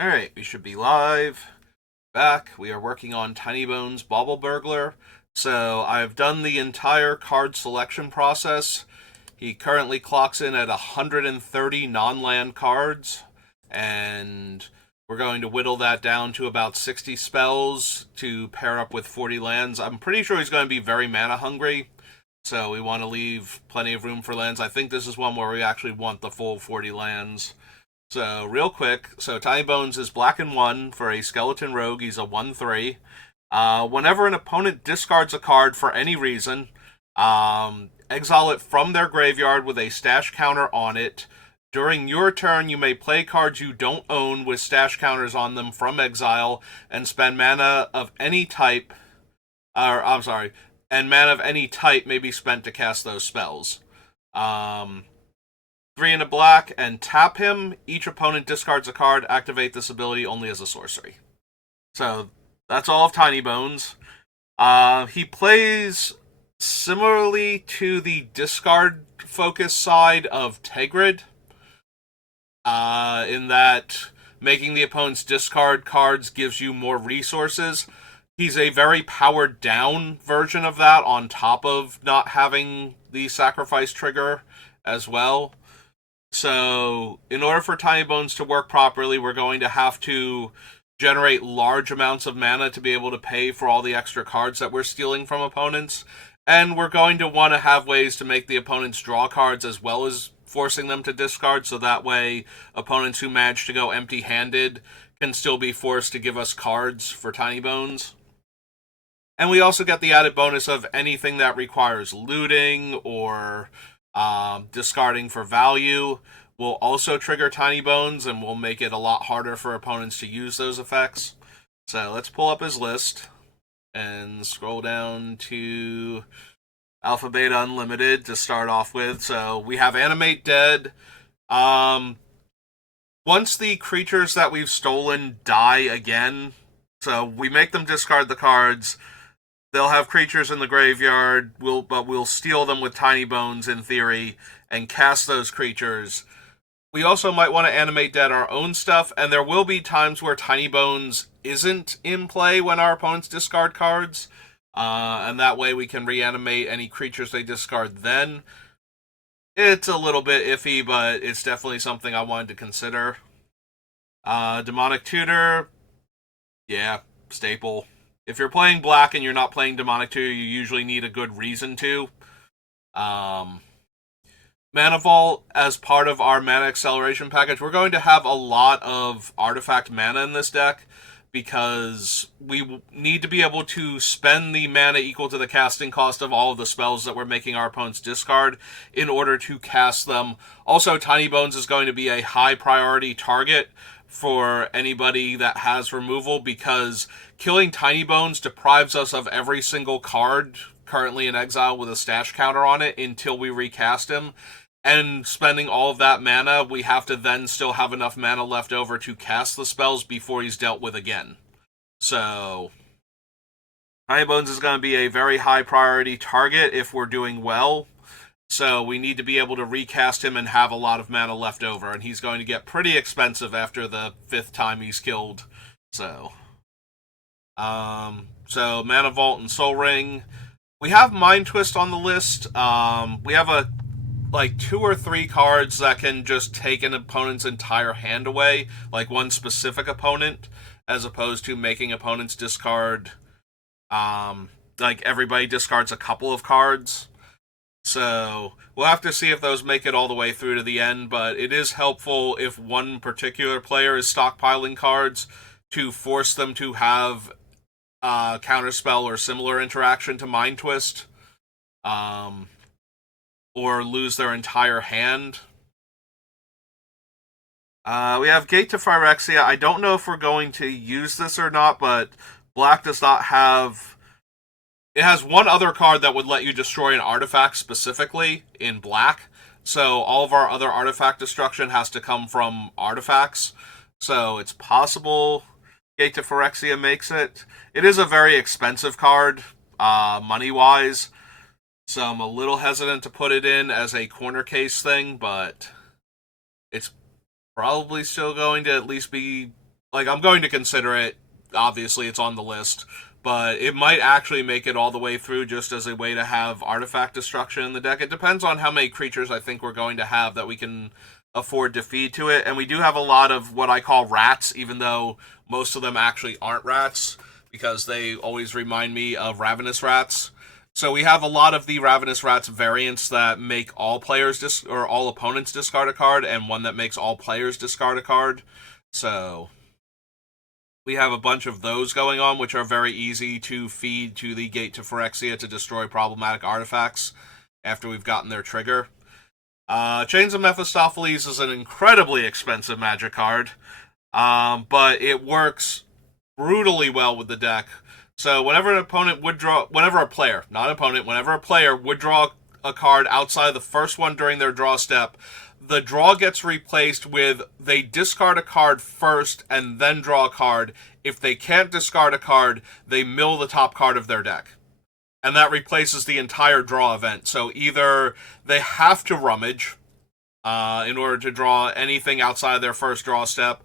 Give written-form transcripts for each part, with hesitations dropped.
Alright, we should be live. Back. We are working on Tinybones Bauble Burglar. So I've done the entire card selection process. He currently clocks in at 130 non-land cards, and we're going to whittle that down to about 60 spells to pair up with 40 lands. I'm pretty sure he's going to be very mana hungry, so we want to leave plenty of room for lands. I think this is one where we actually want the full 40 lands. So, real quick, Tinybones is black and 1 for a Skeleton Rogue. He's a 1/3. Whenever an opponent discards a card for any reason, exile it from their graveyard with a stash counter on it. During your turn, you may play cards you don't own with stash counters on them from exile and spend mana of any type. I'm sorry, and mana of any type may be spent to cast those spells. 3 in a black, and tap him. Each opponent discards a card. Activate this ability only as a sorcery. So that's all of Tinybones. He plays similarly to the discard focus side of Tegrid, in that making the opponent's discard cards gives you more resources. He's a very powered down version of that, on top of not having the sacrifice trigger as well. So, in order for Tinybones to work properly, we're going to have to generate large amounts of mana to be able to pay for all the extra cards that we're stealing from opponents. And we're going to want to have ways to make the opponents draw cards as well as forcing them to discard, so that way opponents who manage to go empty-handed can still be forced to give us cards for Tinybones. And we also get the added bonus of anything that requires looting or discarding for value will also trigger Tinybones and will make it a lot harder for opponents to use those effects. So let's pull up his list and scroll down to Alpha Beta Unlimited to start off with. So we have Animate Dead. Once the creatures that we've stolen die again, so we make them discard the cards, they'll have creatures in the graveyard, but we'll steal them with Tinybones in theory and cast those creatures. We also might want to animate dead our own stuff, and there will be times where Tinybones isn't in play when our opponents discard cards, and that way we can reanimate any creatures they discard then. It's a little bit iffy, but it's definitely something I wanted to consider. Demonic Tutor, yeah, staple. If you're playing black and you're not playing Demonic Tutor, you usually need a good reason to. Mana Vault, as part of our mana acceleration package, we're going to have a lot of artifact mana in this deck, because we need to be able to spend the mana equal to the casting cost of all of the spells that we're making our opponents discard in order to cast them. Also, Tinybones is going to be a high priority target for anybody that has removal, because killing Tinybones deprives us of every single card currently in exile with a stash counter on it until we recast him. And spending all of that mana, we have to then still have enough mana left over to cast the spells before he's dealt with again. So, Tinybones is going to be a very high priority target if we're doing well. So we need to be able to recast him and have a lot of mana left over, and he's going to get pretty expensive after the 5th time he's killed. So, Mana Vault and Soul Ring. We have Mind Twist on the list. We have like 2 or 3 cards that can just take an opponent's entire hand away, like one specific opponent, as opposed to making opponents discard. Like everybody discards a couple of cards. So we'll have to see if those make it all the way through to the end, but it is helpful if one particular player is stockpiling cards to force them to have counterspell or similar interaction to Mind Twist, or lose their entire hand. We have Gate to Phyrexia. I don't know if we're going to use this or not, but black does not have... It has one other card that would let you destroy an artifact specifically in black, so all of our other artifact destruction has to come from artifacts. So it's possible Gate to Phyrexia makes it. It is a very expensive card, money-wise, so I'm a little hesitant to put it in as a corner case thing, but it's probably still going to at least be like, I'm going to consider it. Obviously, it's on the list, but it might actually make it all the way through just as a way to have artifact destruction in the deck. It depends on how many creatures I think we're going to have that we can afford to feed to it. And we do have a lot of what I call rats, even though most of them actually aren't rats, because they always remind me of ravenous rats. So we have a lot of the ravenous rats variants that make all players or all opponents discard a card, and one that makes all players discard a card. So we have a bunch of those going on, which are very easy to feed to the Gate to Phyrexia to destroy problematic artifacts after we've gotten their trigger. Chains of Mephistopheles is an incredibly expensive magic card, but it works brutally well with the deck. So whenever a player, not an opponent, whenever a player would draw a card outside the first one during their draw step, the draw gets replaced with they discard a card first and then draw a card. If they can't discard a card, they mill the top card of their deck. And that replaces the entire draw event. So either they have to rummage in order to draw anything outside of their first draw step,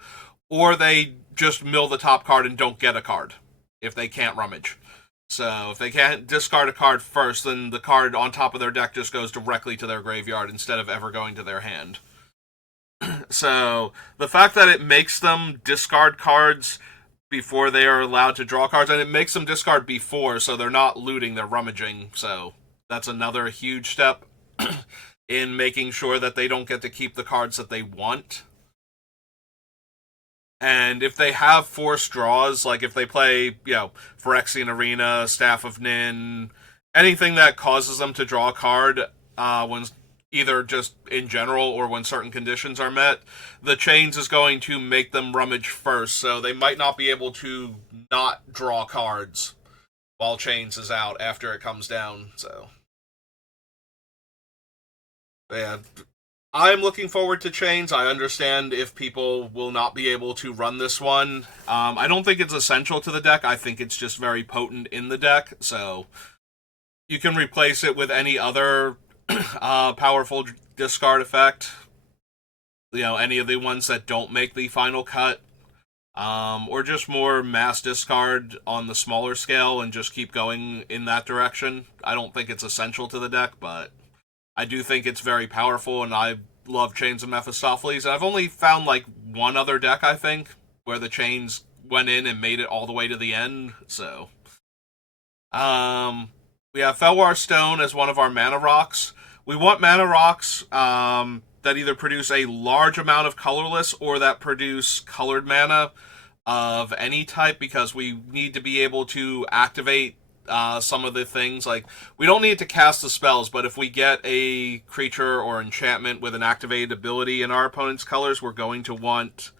or they just mill the top card and don't get a card if they can't rummage. So if they can't discard a card first, then the card on top of their deck just goes directly to their graveyard instead of ever going to their hand. So the fact that it makes them discard cards before they are allowed to draw cards, and it makes them discard before, so they're not looting, they're rummaging. So that's another huge step in making sure that they don't get to keep the cards that they want. And if they have forced draws, like if they play, Phyrexian Arena, Staff of Nin, anything that causes them to draw a card when either just in general or when certain conditions are met, the Chains is going to make them rummage first, so they might not be able to not draw cards while Chains is out after it comes down, so. Yeah, I'm looking forward to Chains. I understand if people will not be able to run this one. I don't think it's essential to the deck. I think it's just very potent in the deck. So you can replace it with any other powerful discard effect. Any of the ones that don't make the final cut. Or just more mass discard on the smaller scale and just keep going in that direction. I don't think it's essential to the deck, but I do think it's very powerful, and I love Chains of Mephistopheles. I've only found like one other deck, I think, where the Chains went in and made it all the way to the end. So, we have Felwar Stone as one of our mana rocks. We want mana rocks that either produce a large amount of colorless or that produce colored mana of any type, because we need to be able to activate some of the things. Like, we don't need to cast the spells, but if we get a creature or enchantment with an activated ability in our opponent's colors, we're going to want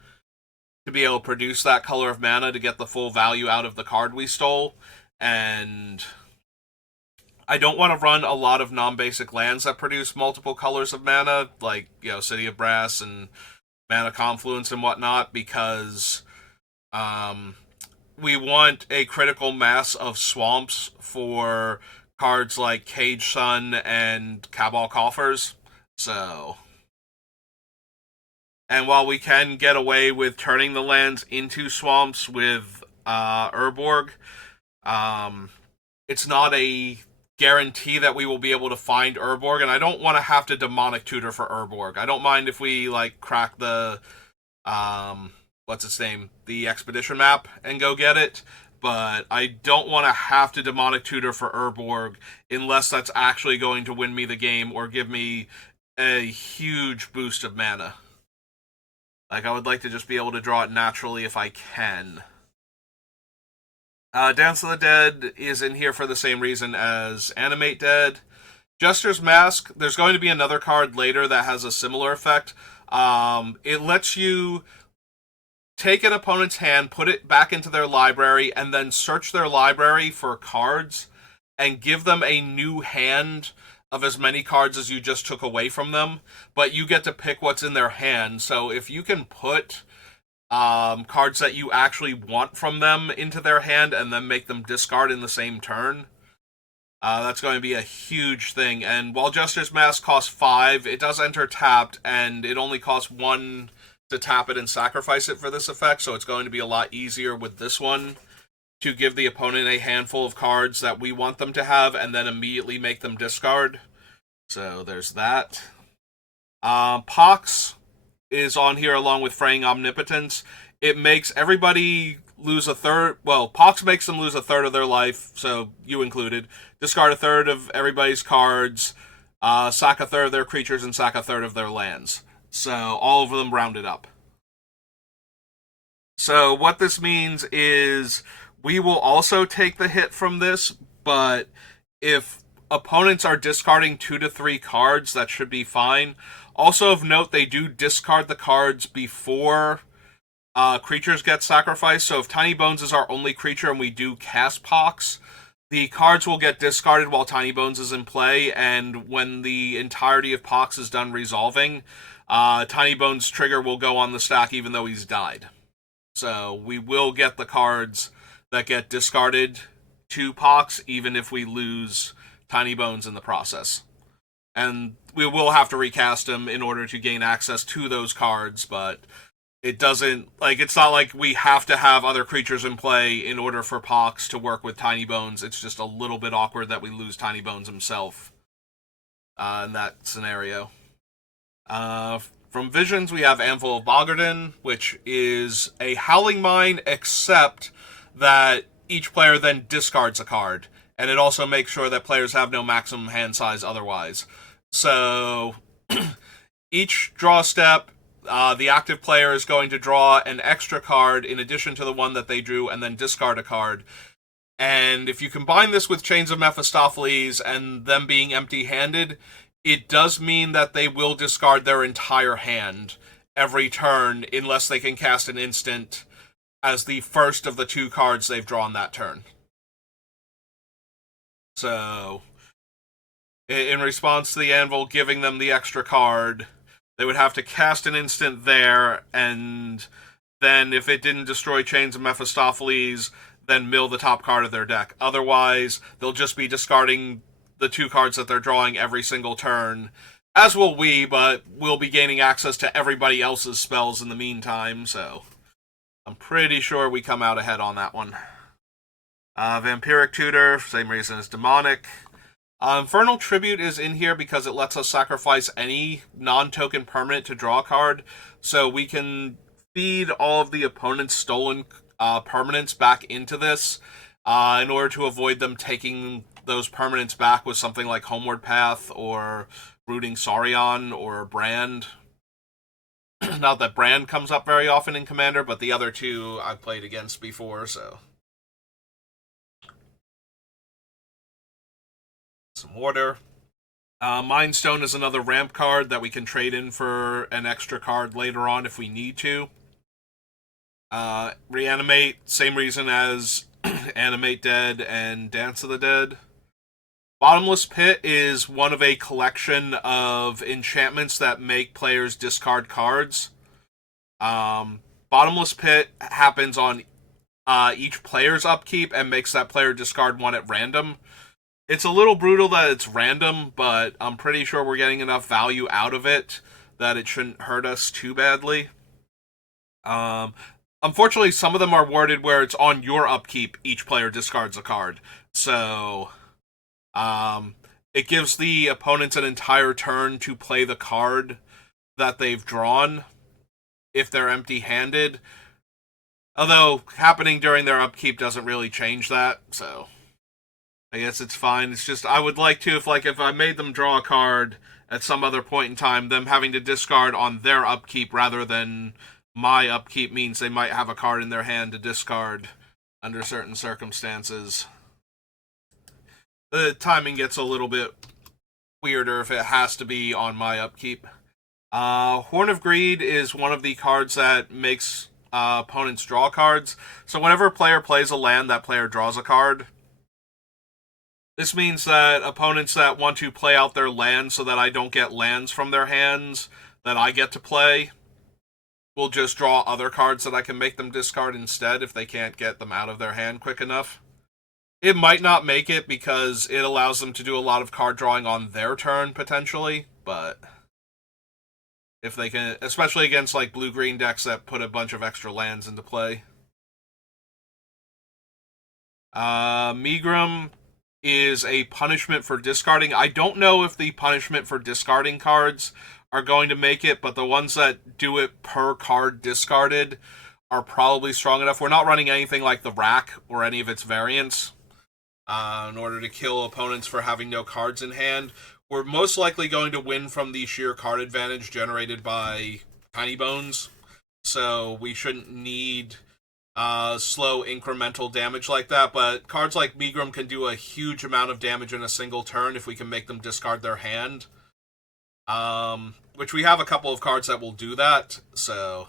to be able to produce that color of mana to get the full value out of the card we stole. And I don't want to run a lot of non-basic lands that produce multiple colors of mana, like, City of Brass and Mana Confluence and whatnot, because we want a critical mass of swamps for cards like Cage Sun and Cabal Coffers. So, and while we can get away with turning the lands into swamps with Urborg, it's not a guarantee that we will be able to find Urborg, and I don't want to have to Demonic Tutor for Urborg. I don't mind if we crack the what's its name, the expedition map and go get it, but I don't want to have to Demonic Tutor for Urborg unless that's actually going to win me the game or give me a huge boost of mana. I would like to just be able to draw it naturally if I can. Dance of the Dead is in here for the same reason as Animate Dead. Jester's Mask, there's going to be another card later that has a similar effect. It lets you take an opponent's hand, put it back into their library, and then search their library for cards and give them a new hand of as many cards as you just took away from them, but you get to pick what's in their hand. So if you can put cards that you actually want from them into their hand and then make them discard in the same turn, that's going to be a huge thing. And while Jester's Mask costs 5, it does enter tapped, and it only costs 1 to tap it and sacrifice it for this effect, so it's going to be a lot easier with this one to give the opponent a handful of cards that we want them to have and then immediately make them discard. So there's that. Pox is on here along with Fraying Omnipotence. It makes everybody lose a third. Well, Pox makes them lose a third of their life, so you included. Discard a third of everybody's cards, sack a third of their creatures, and sack a third of their lands. So all of them rounded up. So what this means is we will also take the hit from this, but if opponents are discarding 2 to 3 cards, that should be fine. Also of note, they do discard the cards before creatures get sacrificed. So if Tinybones is our only creature and we do cast Pox, the cards will get discarded while Tinybones is in play, and when the entirety of Pox is done resolving, Tinybones' trigger will go on the stack even though he's died. So we will get the cards that get discarded to Pox even if we lose Tinybones in the process. And we will have to recast them in order to gain access to those cards, but it doesn't, like, it's not like we have to have other creatures in play in order for Pox to work with Tinybones. It's just a little bit awkward that we lose Tinybones himself in that scenario. From Visions, we have Anvil of Bogardan, which is a Howling Mine, except that each player then discards a card. And it also makes sure that players have no maximum hand size otherwise. So, each draw step, the active player is going to draw an extra card in addition to the one that they drew, and then discard a card. And if you combine this with Chains of Mephistopheles and them being empty-handed, it does mean that they will discard their entire hand every turn unless they can cast an instant as the first of the 2 cards they've drawn that turn. So, in response to the Anvil giving them the extra card, they would have to cast an instant there, and then if it didn't destroy Chains of Mephistopheles, then mill the top card of their deck. Otherwise, they'll just be discarding the 2 cards that they're drawing every single turn, as will we, but we'll be gaining access to everybody else's spells in the meantime, so I'm pretty sure we come out ahead on that one. Vampiric Tutor, same reason as Demonic. Infernal Tribute is in here because it lets us sacrifice any non-token permanent to draw a card, so we can feed all of the opponent's stolen permanents back into this in order to avoid them taking those permanents back with something like Homeward Path or Brooding Saurian or Brand. Not that Brand comes up very often in Commander, but the other 2 I've played against before, so. Some order. Mind Stone is another ramp card that we can trade in for an extra card later on if we need to. Reanimate, same reason as Animate Dead and Dance of the Dead. Bottomless Pit is one of a collection of enchantments that make players discard cards. Bottomless Pit happens on each player's upkeep and makes that player discard 1 at random. It's a little brutal that it's random, but I'm pretty sure we're getting enough value out of it that it shouldn't hurt us too badly. Unfortunately, some of them are worded where it's on your upkeep, each player discards a card. So, it gives the opponents an entire turn to play the card that they've drawn if they're empty-handed. Although, happening during their upkeep doesn't really change that, so I guess it's fine. It's just, I would like to, if I made them draw a card at some other point in time, them having to discard on their upkeep rather than my upkeep means they might have a card in their hand to discard under certain circumstances. The timing gets a little bit weirder if it has to be on my upkeep. Horn of Greed is one of the cards that makes opponents draw cards. So whenever a player plays a land, that player draws a card. This means that opponents that want to play out their lands so that I don't get lands from their hands that I get to play will just draw other cards that I can make them discard instead if they can't get them out of their hand quick enough. It might not make it because it allows them to do a lot of card drawing on their turn, potentially, but if they can, especially against like blue-green decks that put a bunch of extra lands into play. Megrim is a punishment for discarding. I don't know if the punishment for discarding cards are going to make it, but the ones that do it per card discarded are probably strong enough. We're not running anything like the Rack or any of its variants in order to kill opponents for having no cards in hand. We're most likely going to win from the sheer card advantage generated by Tinybones, so we shouldn't need slow incremental damage like that, but cards like Megrim can do a huge amount of damage in a single turn if we can make them discard their hand. Which we have a couple of cards that will do that, so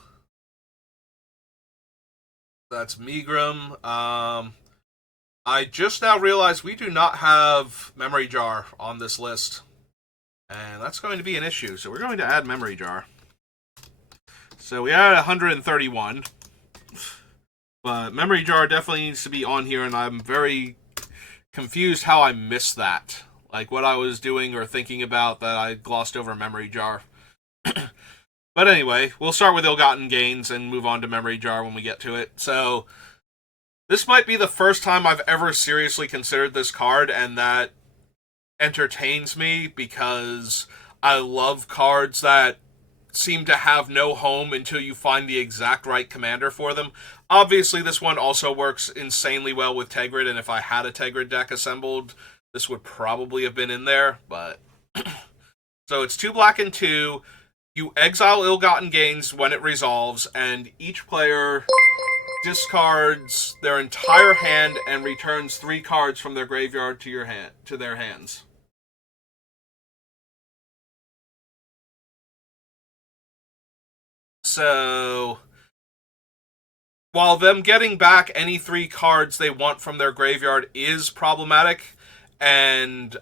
that's Megrim. I just now realized we do not have Memory Jar on this list, and that's going to be an issue, so we're going to add Memory Jar. So we are at 131. But Memory Jar definitely needs to be on here, and I'm very confused how I missed that. Like, what I was doing or thinking about that I glossed over Memory Jar. But anyway, we'll start with Ill-Gotten Gains and move on to Memory Jar when we get to it. So, this might be the first time I've ever seriously considered this card, and that entertains me because I love cards that seem to have no home until you find the exact right commander for them. Obviously, this one also works insanely well with Tegrid, and if I had a Tegrid deck assembled, this would probably have been in there, but... So it's 2 black and 2. You exile Ill-Gotten Gains when it resolves, and each player discards their entire hand and returns 3 cards from their graveyard to their hands. So, while them getting back any 3 cards they want from their graveyard is problematic, and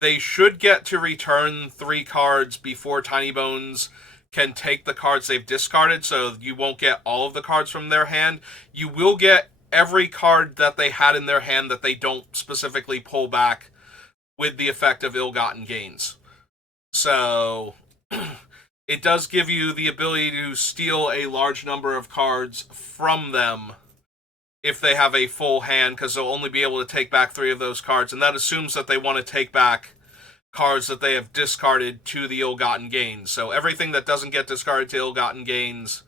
they should get to return 3 cards before Tinybones can take the cards they've discarded, so you won't get all of the cards from their hand. You will get every card that they had in their hand that they don't specifically pull back with the effect of Ill-Gotten Gains. So... it does give you the ability to steal a large number of cards from them if they have a full hand, because they'll only be able to take back 3 of those cards, and that assumes that they want to take back cards that they have discarded to the Ill-Gotten Gains. So everything that doesn't get discarded to Ill-Gotten Gains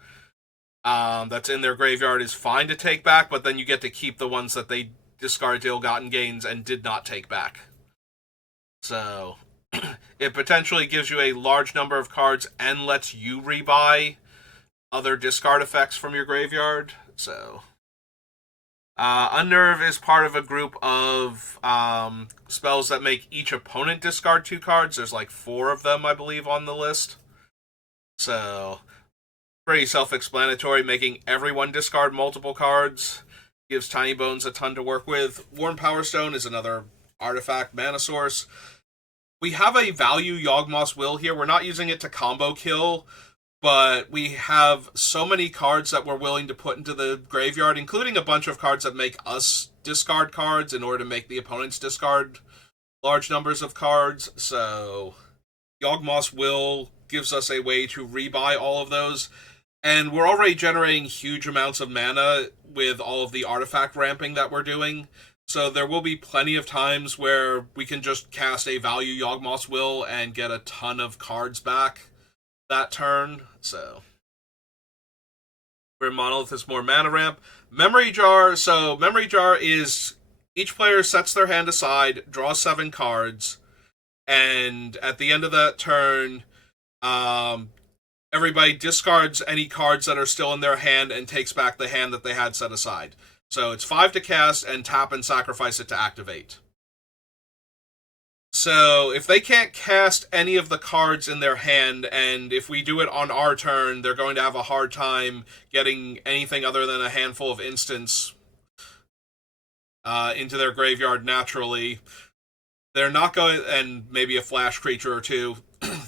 that's in their graveyard is fine to take back, but then you get to keep the ones that they discarded to Ill-Gotten Gains and did not take back. So... it potentially gives you a large number of cards and lets you rebuy other discard effects from your graveyard. So, Unnerve is part of a group of spells that make each opponent discard 2 cards. There's like 4 of them, I believe, on the list. So, pretty self-explanatory. Making everyone discard multiple cards gives Tinybones a ton to work with. Worn Power Stone is another artifact mana source. We have a value Yawgmoth's Will here. We're not using it to combo kill, but we have so many cards that we're willing to put into the graveyard, including a bunch of cards that make us discard cards in order to make the opponents discard large numbers of cards. So Yawgmoth's Will gives us a way to rebuy all of those. And we're already generating huge amounts of mana with all of the artifact ramping that we're doing. So there will be plenty of times where we can just cast a value Yawgmoth's Will and get a ton of cards back that turn. So Grim Monolith is more mana ramp. Memory Jar. So Memory Jar is each player sets their hand aside, draws 7 cards, and at the end of that turn, everybody discards any cards that are still in their hand and takes back the hand that they had set aside. So it's 5 to cast and tap and sacrifice it to activate. So if they can't cast any of the cards in their hand, and if we do it on our turn, they're going to have a hard time getting anything other than a handful of instants into their graveyard naturally. They're not going, and maybe a flash creature or 2,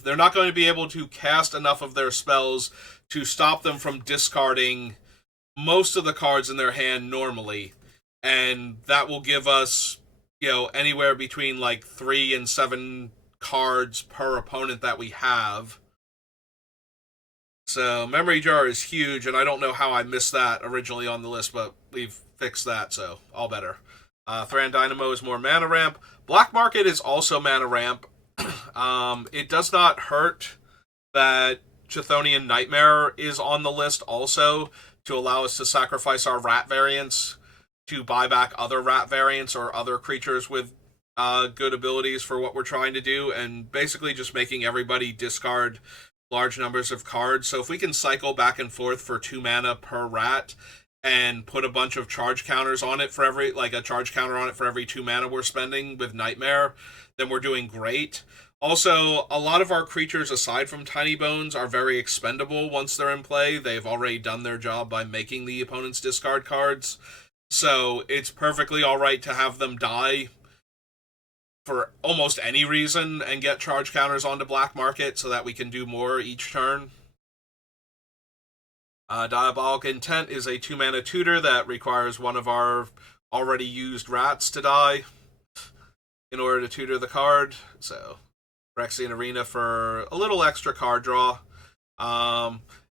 they're not going to be able to cast enough of their spells to stop them from discarding most of the cards in their hand normally, and that will give us, anywhere between like 3 and 7 cards per opponent that we have. So memory jar is huge, and I don't know how I missed that originally on the list, but we've fixed that, so all better. Thran Dynamo is more mana ramp. Black Market is also mana ramp. It does not hurt that Chthonian Nightmare is on the list also to allow us to sacrifice our rat variants to buy back other rat variants or other creatures with good abilities for what we're trying to do, and basically just making everybody discard large numbers of cards. So if we can cycle back and forth for 2 mana per rat and put a bunch of charge counters on it for every, like a charge counter on it for every 2 mana we're spending with Nightmare, then we're doing great. Also, a lot of our creatures, aside from Tinybones, are very expendable once they're in play. They've already done their job by making the opponent's discard cards. So it's perfectly alright to have them die for almost any reason and get charge counters onto Black Market so that we can do more each turn. Diabolic Intent is a 2 mana tutor that requires one of our already used rats to die in order to tutor the card. So Phyrexian Arena for a little extra card draw.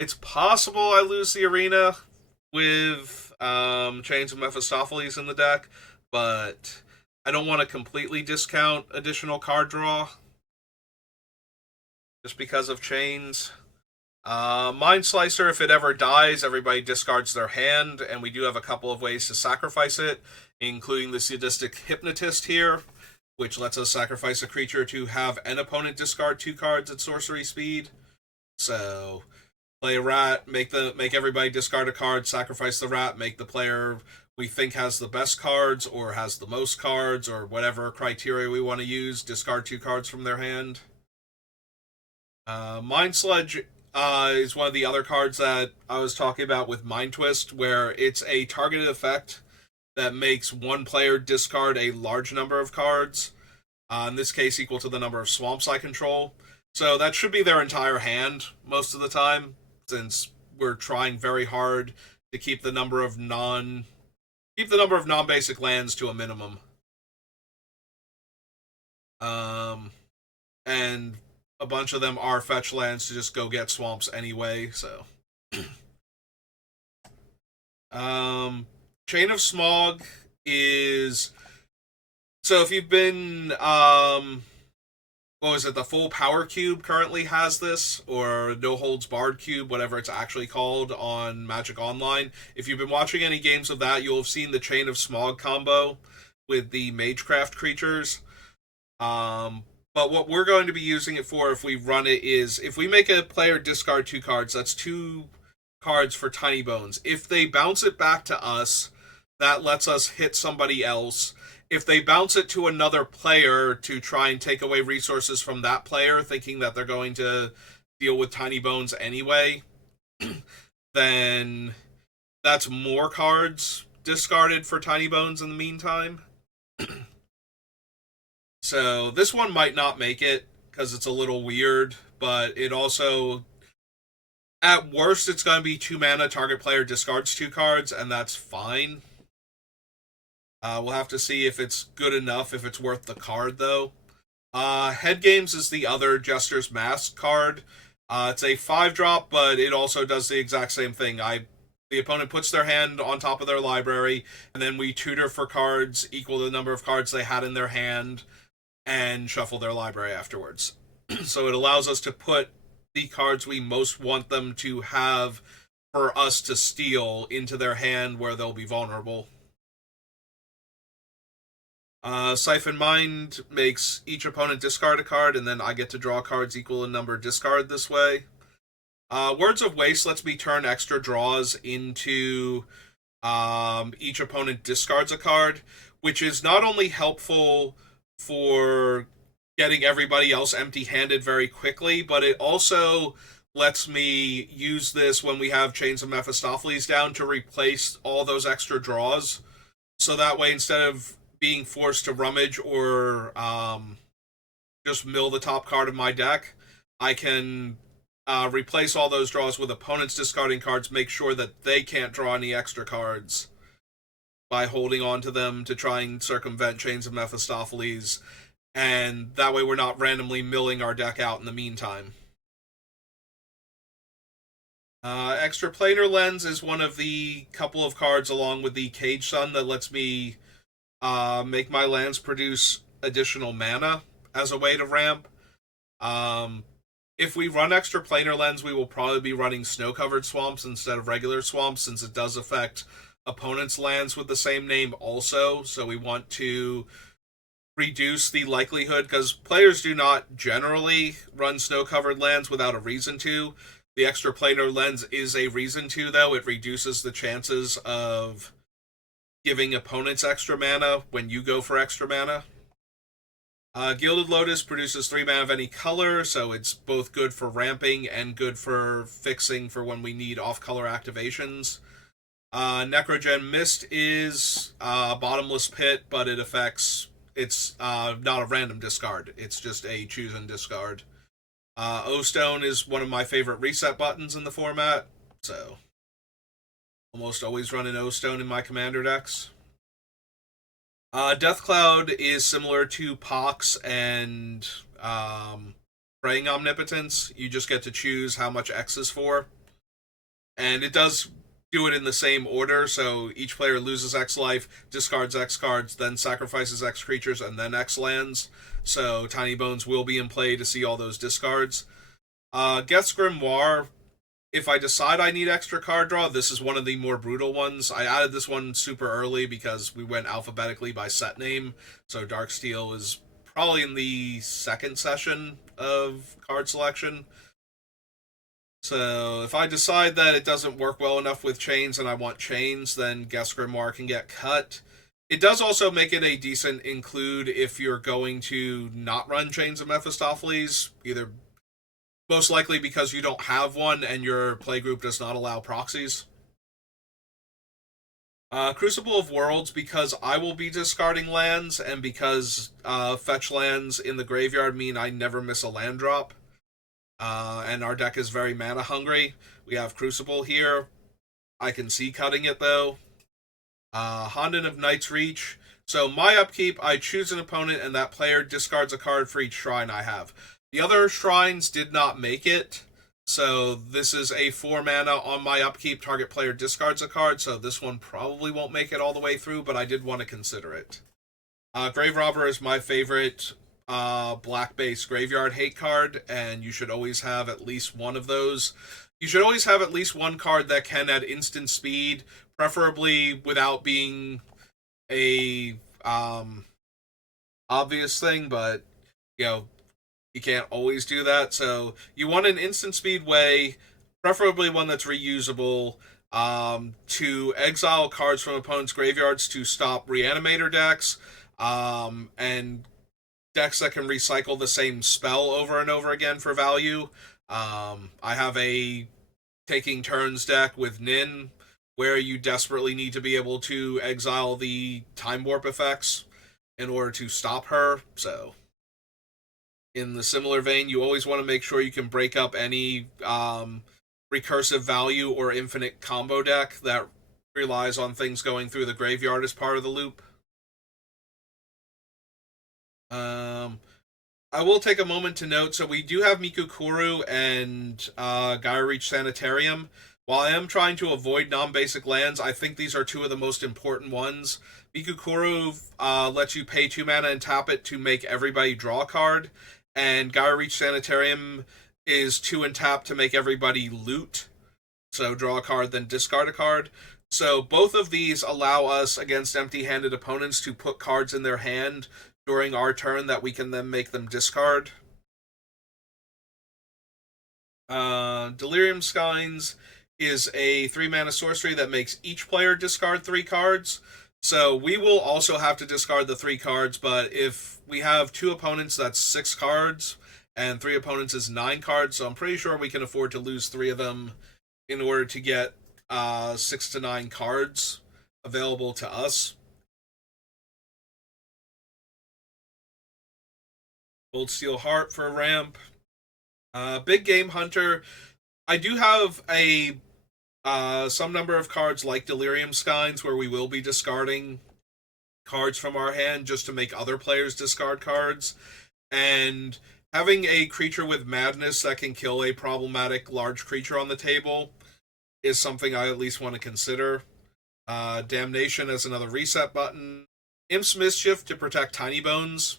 It's possible I lose the arena with Chains of Mephistopheles in the deck, but I don't want to completely discount additional card draw just because of Chains. Mind Slicer, if it ever dies, everybody discards their hand, and we do have a couple of ways to sacrifice it, including the Sadistic Hypnotist here, which lets us sacrifice a creature to have an opponent discard 2 cards at sorcery speed. So play a rat, make everybody discard a card, sacrifice the rat, make the player we think has the best cards or has the most cards or whatever criteria we want to use, discard 2 cards from their hand. Mind Sludge is one of the other cards that I was talking about with Mind Twist, where it's a targeted effect that makes one player discard a large number of cards, in this case equal to the number of swamps I control. So that should be their entire hand most of the time, since we're trying very hard to keep the number of non-basic lands to a minimum. And a bunch of them are fetch lands to just go get swamps anyway, so. Chain of Smog is... So if you've been, what was it, the Full Power Cube currently has this, or No Holds Barred Cube, whatever it's actually called on Magic Online. If you've been watching any games of that, you'll have seen the Chain of Smog combo with the Magecraft creatures. But what we're going to be using it for if we run it is, if we make a player discard 2 cards, that's 2 cards for Tinybones. If they bounce it back to us, that lets us hit somebody else. If they bounce it to another player to try and take away resources from that player, thinking that they're going to deal with Tinybones anyway, then that's more cards discarded for Tinybones in the meantime. So this one might not make it because it's a little weird, but it also, at worst, it's going to be 2 mana, target player discards 2 cards, and that's fine. We'll have to see if it's good enough, if it's worth the card, though. Head Games is the other Jester's Mask card. It's a 5-drop, but it also does the exact same thing. The opponent puts their hand on top of their library, and then we tutor for cards equal to the number of cards they had in their hand, and shuffle their library afterwards. So it allows us to put the cards we most want them to have for us to steal into their hand where they'll be vulnerable. Siphon Mind makes each opponent discard a card, and then I get to draw cards equal in number discard this way. Words of Waste lets me turn extra draws into each opponent discards a card, which is not only helpful for getting everybody else empty-handed very quickly, but it also lets me use this when we have Chains of Mephistopheles down to replace all those extra draws. So that way, instead of being forced to rummage or just mill the top card of my deck, I can replace all those draws with opponents discarding cards, make sure that they can't draw any extra cards by holding on to them to try and circumvent Chains of Mephistopheles, and that way we're not randomly milling our deck out in the meantime. Extra Planar Lens is one of the couple of cards along with the Cage Sun that lets me make my lands produce additional mana as a way to ramp. Um, if we run Extra Planar Lens, we will probably be running Snow-Covered Swamps instead of regular swamps, since it does affect opponents' lands with the same name also. So we want to reduce the likelihood, because players do not generally run Snow-Covered lands without a reason to. The Extra Planar Lens is a reason to, though. It reduces the chances of giving opponents extra mana when you go for extra mana. Gilded Lotus produces 3 mana of any color, so it's both good for ramping and good for fixing for when we need off-color activations. Necrogen Mist is Bottomless Pit, but it affects... It's not a random discard. It's just a choose and discard. O-Stone is one of my favorite reset buttons in the format, so almost always run an O-Stone in my commander decks. Death Cloud is similar to Pox and Praying Omnipotence. You just get to choose how much X is for. And it does do it in the same order, so each player loses X life, discards X cards, then sacrifices X creatures, and then X lands. So Tinybones will be in play to see all those discards. Geth's Grimoire, if I decide I need extra card draw, this is one of the more brutal ones. I added this one super early because we went alphabetically by set name, so Darksteel is probably in the second session of card selection. So if I decide that it doesn't work well enough with chains and I want chains, then Geth's Grimoire can get cut. It does also make it a decent include if you're going to not run Chains of Mephistopheles, either most likely because you don't have one and your playgroup does not allow proxies. Crucible of Worlds, because I will be discarding lands, and because fetch lands in the graveyard mean I never miss a land drop. And our deck is very mana hungry. We have Crucible here. I can see cutting it though. Honden of Night's Reach. So my upkeep, I choose an opponent and that player discards a card for each shrine I have. The other shrines did not make it. So this is a 4 mana on my upkeep, target player discards a card, so this one probably won't make it all the way through, but I did want to consider it. Grave Robber is my favorite black-based graveyard hate card, and you should always have at least one of those. You should always have at least one card that can add instant speed, preferably without being a obvious thing, but you can't always do that. So you want an instant speed way, preferably one that's reusable, to exile cards from opponents' graveyards to stop reanimator decks, and decks that can recycle the same spell over and over again for value. I have a taking turns deck with Nin, where you desperately need to be able to exile the time warp effects in order to stop her. So in the similar vein, you always want to make sure you can break up any recursive value or infinite combo deck that relies on things going through the graveyard as part of the loop. I will take a moment to note, so we do have Mikukuru and Gaia Reach Sanitarium. While I am trying to avoid non-basic lands, I think these are two of the most important ones. Mikukuru lets you pay 2 mana and tap it to make everybody draw a card, and Gaia Reach Sanitarium is 2 and tap to make everybody loot. So draw a card, then discard a card. So both of these allow us, against empty-handed opponents, to put cards in their hand during our turn that we can then make them discard. Delirium Skynes is a 3 mana sorcery that makes each player discard 3 cards. So we will also have to discard the 3 cards, but if we have 2 opponents, that's 6 cards, and 3 opponents is 9 cards, so I'm pretty sure we can afford to lose 3 of them in order to get 6 to 9 cards available to us. Old Steel Heart for a ramp. Big Game Hunter. I do have a some number of cards like Delirium Skynes where we will be discarding cards from our hand just to make other players discard cards. And having a creature with madness that can kill a problematic large creature on the table is something I at least want to consider. Damnation as another reset button. Imp's Mischief to protect Tinybones.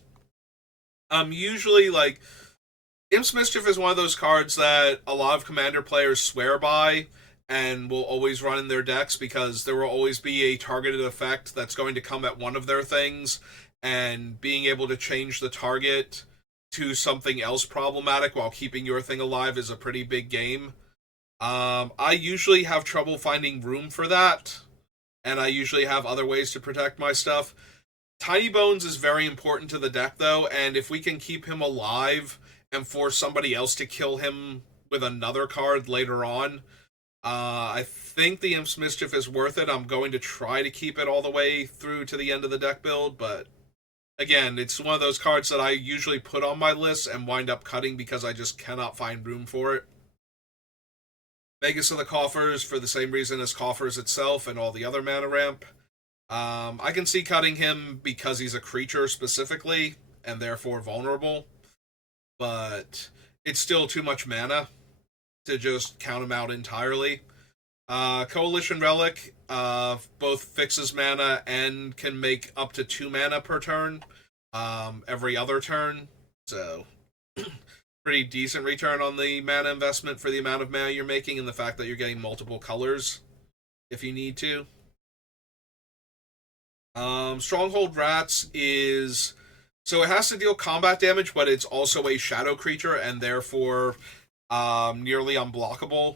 Usually, like, Imp's Mischief is one of those cards that a lot of Commander players swear by and will always run in their decks because there will always be a targeted effect that's going to come at one of their things, and being able to change the target to something else problematic while keeping your thing alive is a pretty big game. I usually have trouble finding room for that, and I usually have other ways to protect my stuff. Tinybones is very important to the deck, though, and if we can keep him alive and force somebody else to kill him with another card later on, I think the Imp's Mischief is worth it. I'm going to try to keep it all the way through to the end of the deck build, but again, it's one of those cards that I usually put on my list and wind up cutting because I just cannot find room for it. Vegas of the Coffers, for the same reason as Coffers itself and all the other mana ramp. I can see cutting him because he's a creature specifically, and therefore vulnerable, but it's still too much mana to just count him out entirely. Coalition Relic both fixes mana and can make up to 2 mana per turn every other turn, so pretty decent return on the mana investment for the amount of mana you're making and the fact that you're getting multiple colors if you need to. Stronghold Rats is... so it has to deal combat damage, but it's also a shadow creature and therefore nearly unblockable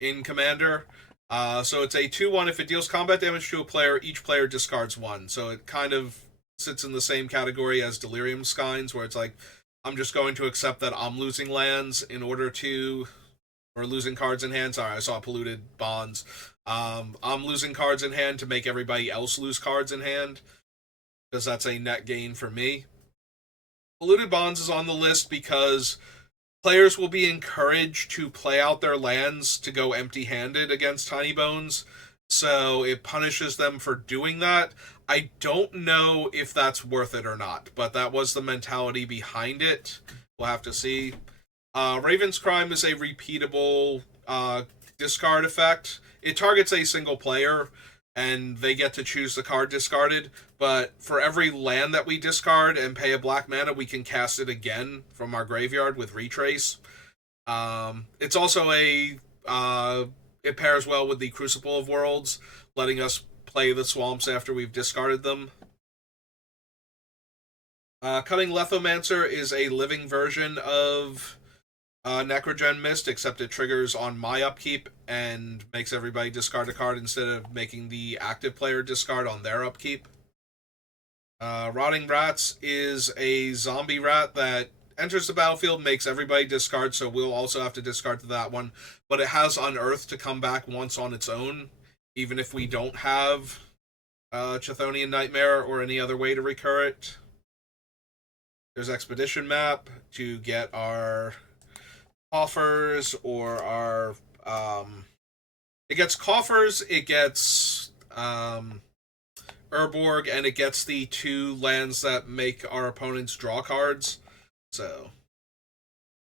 in Commander. So it's a 2-1. If it deals combat damage to a player, each player discards 1. So it kind of sits in the same category as Delirium Skynes, where it's like, I'm just going to accept that I'm losing lands in order to... or losing cards in hand. Sorry, I saw Polluted Bonds. I'm losing cards in hand to make everybody else lose cards in hand, because that's a net gain for me. Polluted Bonds is on the list because players will be encouraged to play out their lands to go empty-handed against Tinybones, so it punishes them for doing that. I don't know if that's worth it or not, but that was the mentality behind it. We'll have to see. Raven's Crime is a repeatable discard effect. It targets a single player, and they get to choose the card discarded, but for every land that we discard and pay a black mana, we can cast it again from our graveyard with Retrace. It's also a... it pairs well with the Crucible of Worlds, letting us play the swamps after we've discarded them. Cutting Lethomancer is a living version of Necrogen Mist, except it triggers on my upkeep and makes everybody discard a card instead of making the active player discard on their upkeep. Rotting Rats is a zombie rat that enters the battlefield, makes everybody discard, so we'll also have to discard to that one. But it has Unearth to come back once on its own, even if we don't have Chthonian Nightmare or any other way to recur it. There's Expedition Map to get our coffers or our... it gets coffers, it gets Urborg, and it gets the 2 lands that make our opponents draw cards. So,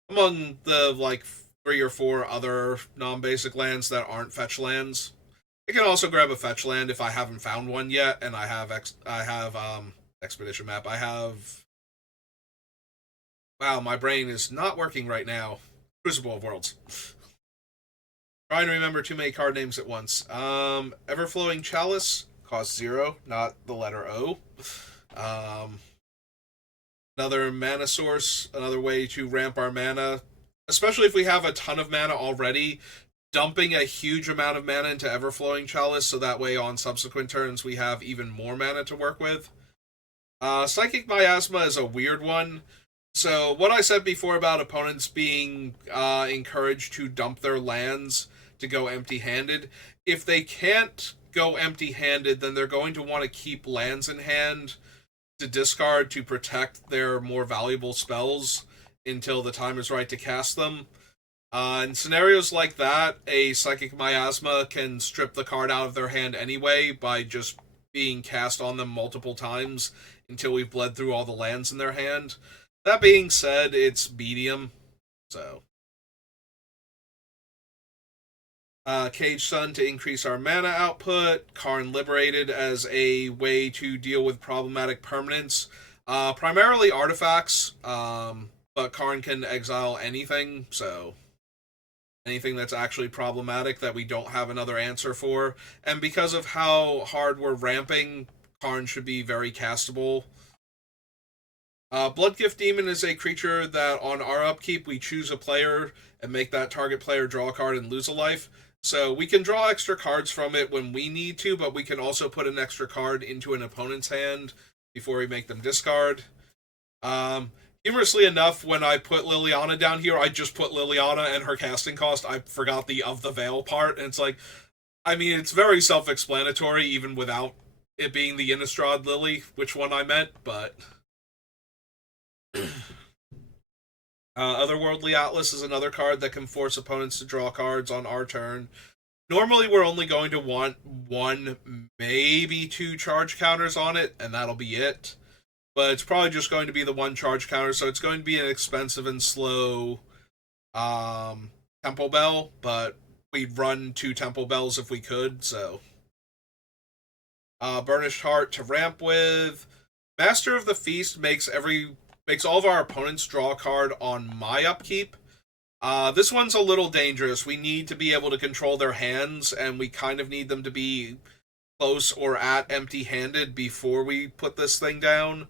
among the, like, 3 or 4 other non-basic lands that aren't fetch lands. I can also grab a fetch land if I haven't found one yet, and I have Expedition Map. I have... wow, my brain is not working right now. Crucible of Worlds. Trying to remember too many card names at once. Everflowing Chalice costs 0, not the letter O. Another mana source, another way to ramp our mana, especially if we have a ton of mana already. Dumping a huge amount of mana into Everflowing Chalice, so that way on subsequent turns we have even more mana to work with. Psychic Miasma is a weird one. So, what I said before about opponents being encouraged to dump their lands to go empty-handed, if they can't go empty-handed, then they're going to want to keep lands in hand to discard to protect their more valuable spells until the time is right to cast them. In scenarios like that, a Psychic Miasma can strip the card out of their hand anyway by just being cast on them multiple times until we've bled through all the lands in their hand. That being said, it's medium, so... Cage Sun to increase our mana output. Karn Liberated as a way to deal with problematic permanents. Primarily artifacts, but Karn can exile anything, so anything that's actually problematic that we don't have another answer for. And because of how hard we're ramping, Karn should be very castable. Bloodgift Demon is a creature that on our upkeep we choose a player and make that target player draw a card and lose a life. So we can draw extra cards from it when we need to, but we can also put an extra card into an opponent's hand before we make them discard. Humorously enough, when I put Liliana down here, I just put Liliana and her casting cost. I forgot the of the veil part, and it's like, I mean, it's very self-explanatory even without it being the Innistrad Lily, which one I meant, but Otherworldly Atlas is another card that can force opponents to draw cards on our turn. Normally, we're only going to want one, maybe two charge counters on it, and that'll be it. But it's probably just going to be the one charge counter, so it's going to be an expensive and slow Temple Bell, but we'd run two Temple Bells if we could, so. Burnished Heart to ramp with. Master of the Feast makes all of our opponents draw a card on my upkeep. This one's a little dangerous. We need to be able to control their hands, and we kind of need them to be close or at empty-handed before we put this thing down.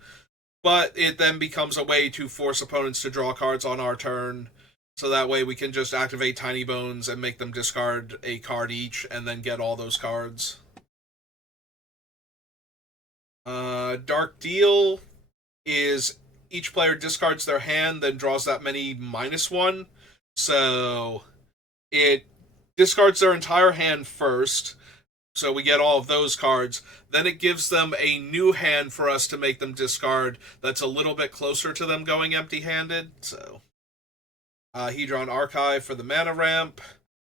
But it then becomes a way to force opponents to draw cards on our turn, so that way we can just activate Tinybones and make them discard a card each, and then get all those cards. Dark Deal is each player discards their hand, then draws that many -1. So it discards their entire hand first, so we get all of those cards. Then it gives them a new hand for us to make them discard that's a little bit closer to them going empty-handed. So Hedron Archive for the mana ramp.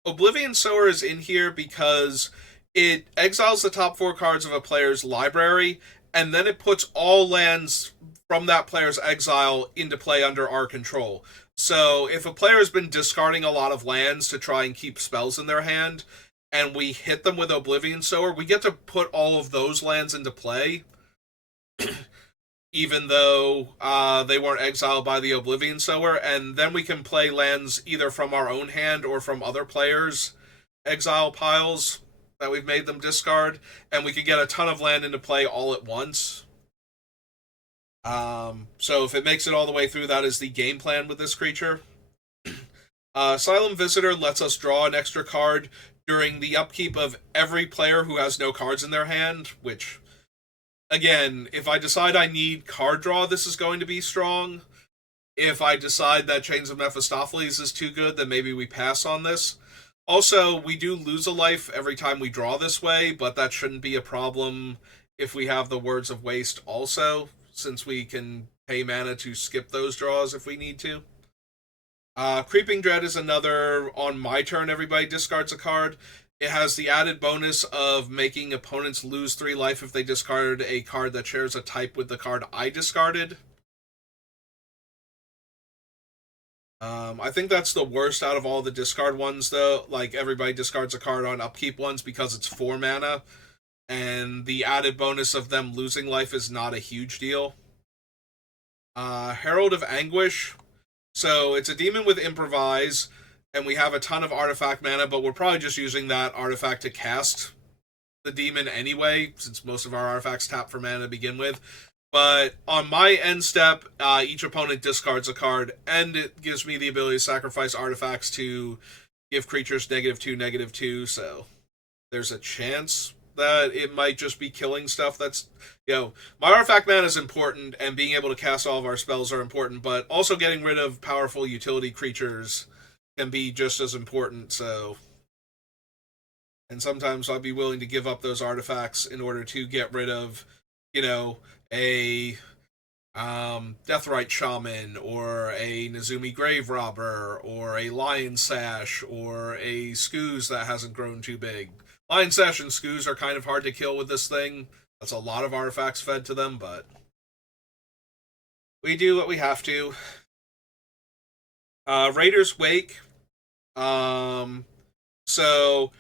Oblivion Sower is in here because it exiles the top 4 cards of a player's library, and then it puts all lands from that player's exile into play under our control. So if a player has been discarding a lot of lands to try and keep spells in their hand, and we hit them with Oblivion Sower, we get to put all of those lands into play, even though they weren't exiled by the Oblivion Sower, and then we can play lands either from our own hand or from other players' exile piles that we've made them discard, and we could get a ton of land into play all at once. So if it makes it all the way through, that is the game plan with this creature. Asylum Visitor lets us draw an extra card during the upkeep of every player who has no cards in their hand, which, again, if I decide I need card draw, this is going to be strong. If I decide that Chains of Mephistopheles is too good, then maybe we pass on this. Also, we do lose a life every time we draw this way, but that shouldn't be a problem if we have the Words of Waste also, since we can pay mana to skip those draws if we need to. Creeping Dread is another, on my turn, everybody discards a card. It has the added bonus of making opponents lose 3 life if they discard a card that shares a type with the card I discarded. I think that's the worst out of all the discard ones, though. Like, everybody discards a card on upkeep ones because it's 4 mana, and the added bonus of them losing life is not a huge deal. Herald of Anguish. So it's a demon with Improvise, and we have a ton of artifact mana, but we're probably just using that artifact to cast the demon anyway, since most of our artifacts tap for mana to begin with. But on my end step, each opponent discards a card, and it gives me the ability to sacrifice artifacts to give creatures -2/-2, so there's a chance that it might just be killing stuff that's, my artifact mana is important, and being able to cast all of our spells are important, but also getting rid of powerful utility creatures can be just as important, so. And sometimes I'll be willing to give up those artifacts in order to get rid of, a Deathrite Shaman, or a Nezumi Grave Robber, or a Lion Sash, or a Scooz that hasn't grown too big. Lion Sash and Scooz are kind of hard to kill with this thing. That's a lot of artifacts fed to them, but we do what we have to. Raider's Wake. So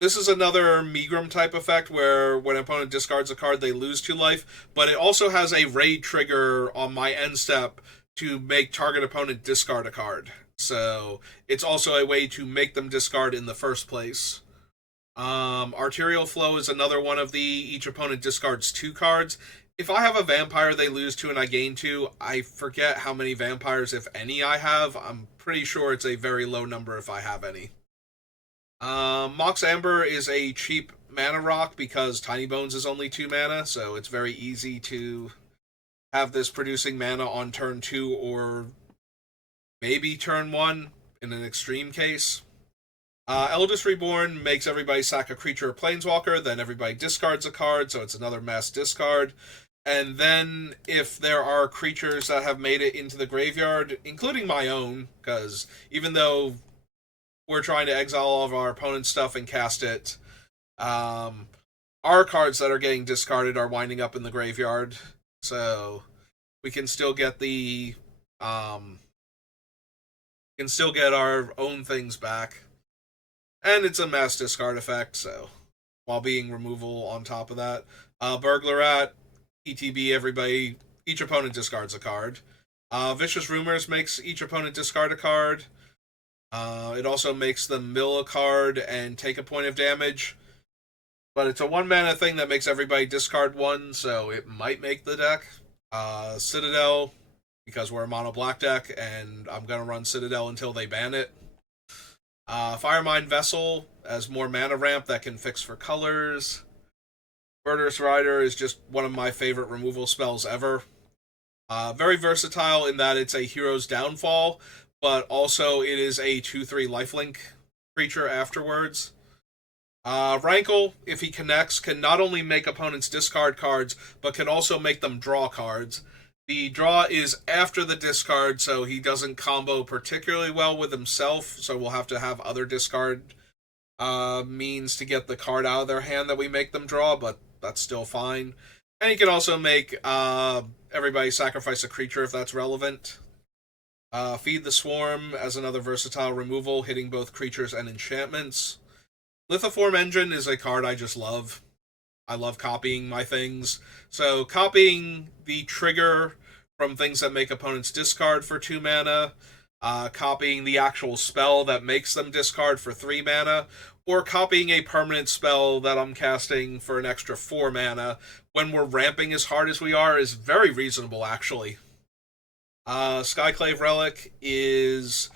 this is another Megrim type effect where when an opponent discards a card, they lose 2 life, but it also has a raid trigger on my end step to make target opponent discard a card. So it's also a way to make them discard in the first place. Arterial Flow is another one of the each opponent discards 2 cards. If I have a vampire, they lose 2 and I gain 2. I forget how many vampires, if any, I have. I'm pretty sure it's a very low number if I have any. Mox Amber is a cheap mana rock because Tinybones is only 2 mana, so it's very easy to have this producing mana on turn 2 or maybe turn 1 in an extreme case. Eldest Reborn makes everybody sack a creature or planeswalker, then everybody discards a card, so it's another mass discard. And then if there are creatures that have made it into the graveyard, including my own, because even though we're trying to exile all of our opponent's stuff and cast it, our cards that are getting discarded are winding up in the graveyard, so we can still get the can still get our own things back. And it's a mass discard effect, so while being removal on top of that. Burglar ETB, everybody, each opponent discards a card. Vicious Rumors makes each opponent discard a card. It also makes them mill a card and take a point of damage. But it's a 1 mana thing that makes everybody discard 1, so it might make the deck. Citadel, because we're a mono black deck, and I'm going to run Citadel until they ban it. Firemind Vessel as more mana ramp that can fix for colors. Murderous Rider is just one of my favorite removal spells ever. Very versatile in that it's a hero's downfall, but also it is a 2/3 lifelink creature afterwards. Rankle, if he connects, can not only make opponents discard cards, but can also make them draw cards. The draw is after the discard, so he doesn't combo particularly well with himself, so we'll have to have other discard means to get the card out of their hand that we make them draw, but that's still fine. And he can also make everybody sacrifice a creature if that's relevant. Feed the Swarm as another versatile removal, hitting both creatures and enchantments. Lithoform Engine is a card I just love. I love copying my things. So copying the trigger from things that make opponents discard for 2 mana, copying the actual spell that makes them discard for 3 mana, or copying a permanent spell that I'm casting for an extra 4 mana when we're ramping as hard as we are is very reasonable, actually. Skyclave Relic is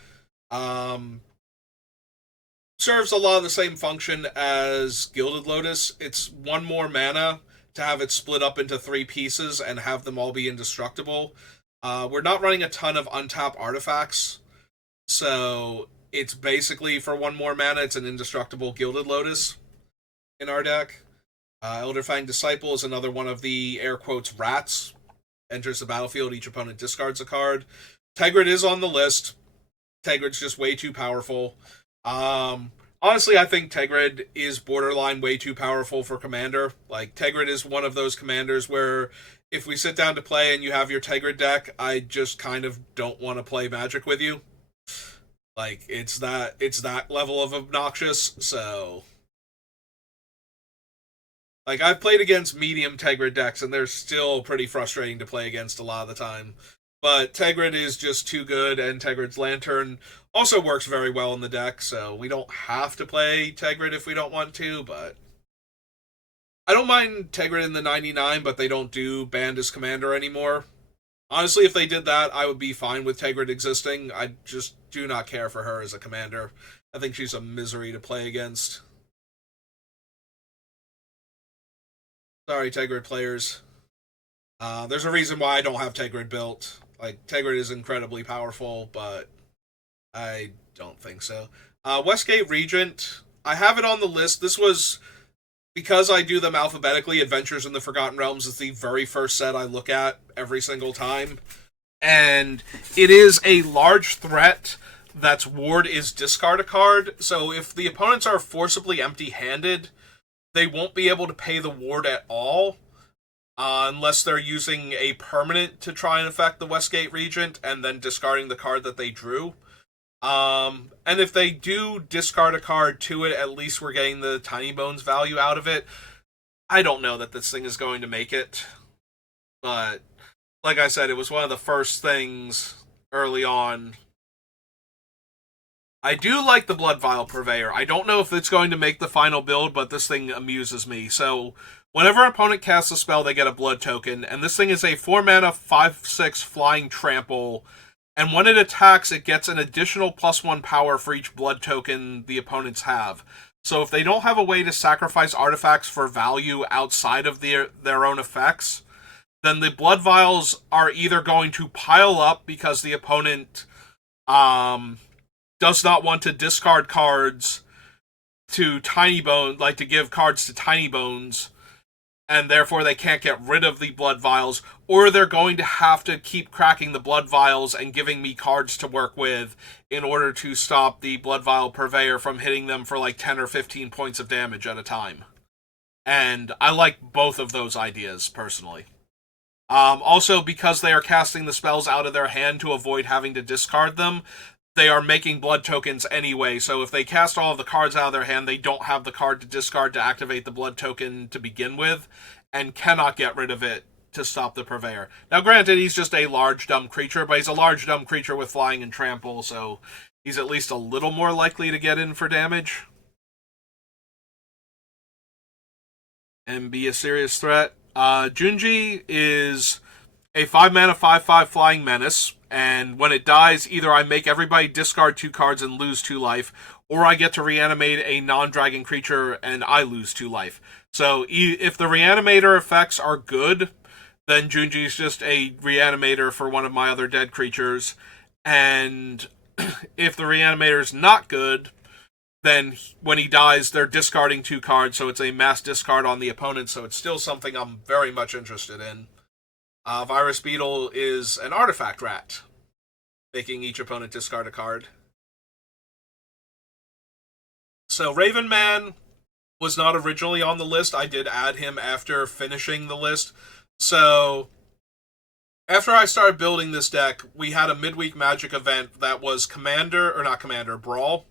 serves a lot of the same function as Gilded Lotus. It's 1 more mana to have it split up into 3 pieces and have them all be indestructible. We're not running a ton of untapped artifacts, so it's basically for 1 more mana, it's an indestructible Gilded Lotus in our deck. Elderfang Disciple is another one of the air quotes rats. Enters the battlefield, each opponent discards a card. Tegrid is on the list. Tegrid's just way too powerful. Honestly, I think Tegrid is borderline way too powerful for Commander. Like, Tegrid is one of those commanders where if we sit down to play and you have your Tegrid deck, I just kind of don't want to play Magic with you. Like, it's that level of obnoxious, so... Like, I've played against medium Tegrid decks, and they're still pretty frustrating to play against a lot of the time. But Tegrid is just too good, and Tegrid's Lantern also works very well in the deck, so we don't have to play Tegrid if we don't want to, but... I don't mind Tegrid in the 99, but they don't do Banned as Commander anymore. Honestly, if they did that, I would be fine with Tegrid existing. I just do not care for her as a commander. I think she's a misery to play against. Sorry, Tegrid players. There's a reason why I don't have Tegrid built. Like, Tegrid is incredibly powerful, but I don't think so. Westgate Regent, I have it on the list. This was, because I do them alphabetically, Adventures in the Forgotten Realms is the very first set I look at every single time. And it is a large threat that's ward is discard a card, so if the opponents are forcibly empty-handed, they won't be able to pay the ward at all, unless they're using a permanent to try and affect the Westgate Regent and then discarding the card that they drew. And if they do discard a card to it, at least we're getting the Tinybones value out of it. I don't know that this thing is going to make it, but like I said, it was one of the first things early on. I do like the Blood Vial Purveyor. I don't know if it's going to make the final build, but this thing amuses me. So, whenever an opponent casts a spell, they get a blood token, and this thing is a 4 mana 5/6 flying trample, and when it attacks, it gets an additional +1 power for each blood token the opponents have. So if they don't have a way to sacrifice artifacts for value outside of their own effects, then the blood vials are either going to pile up because the opponent does not want to discard cards to Tinybones, like to give cards to Tinybones, and therefore they can't get rid of the blood vials, or they're going to have to keep cracking the blood vials and giving me cards to work with in order to stop the blood vial purveyor from hitting them for like 10 or 15 points of damage at a time. And I like both of those ideas, personally. Also, because they are casting the spells out of their hand to avoid having to discard them, they are making blood tokens anyway, so if they cast all of the cards out of their hand, they don't have the card to discard to activate the blood token to begin with, and cannot get rid of it to stop the Purveyor. Now, granted, he's just a large, dumb creature, but he's a large, dumb creature with flying and trample, so he's at least a little more likely to get in for damage and be a serious threat. Junji is a 5 mana 5/5 flying menace, and when it dies, either I make everybody discard 2 cards and lose 2 life, or I get to reanimate a non-dragon creature and I lose 2 life. So if the reanimator effects are good, then Junji's just a reanimator for one of my other dead creatures, and if the reanimator is not good, then when he dies, they're discarding 2 cards, so it's a mass discard on the opponent, so it's still something I'm very much interested in. Virus Beetle is an artifact rat, making each opponent discard a card. So Raven Man was not originally on the list. I did add him after finishing the list. So after I started building this deck, we had a midweek Magic event that was Brawl,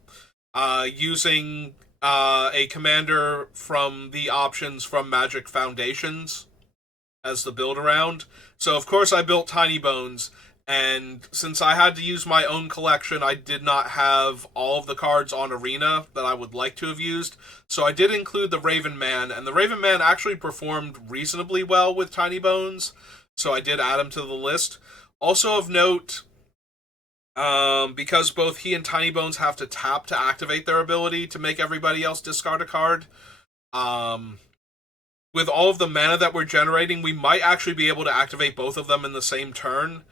using a commander from the options from Magic Foundations as the build around. So of course I built Tinybones, and since I had to use my own collection, I did not have all of the cards on Arena that I would like to have used. So I did include the Raven Man, and the Raven Man actually performed reasonably well with Tinybones, so I did add him to the list. Also of note, because both he and Tinybones have to tap to activate their ability to make everybody else discard a card, with all of the mana that we're generating, we might actually be able to activate both of them in the same turn,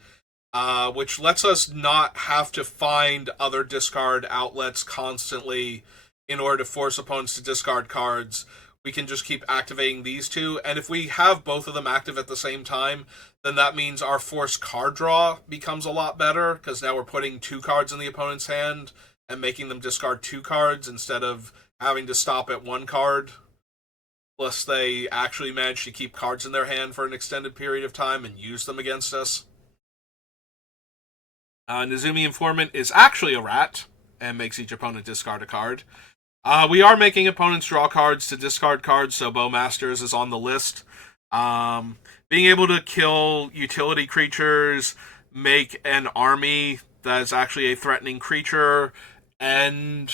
which lets us not have to find other discard outlets constantly in order to force opponents to discard cards. We can just keep activating these two, and if we have both of them active at the same time, then that means our forced card draw becomes a lot better, because now we're putting 2 cards in the opponent's hand and making them discard 2 cards instead of having to stop at 1 card. Plus, they actually manage to keep cards in their hand for an extended period of time and use them against us. Nezumi Informant is actually a rat and makes each opponent discard a card. We are making opponents draw cards to discard cards, so Bowmasters is on the list. Being able to kill utility creatures, make an army that is actually a threatening creature, and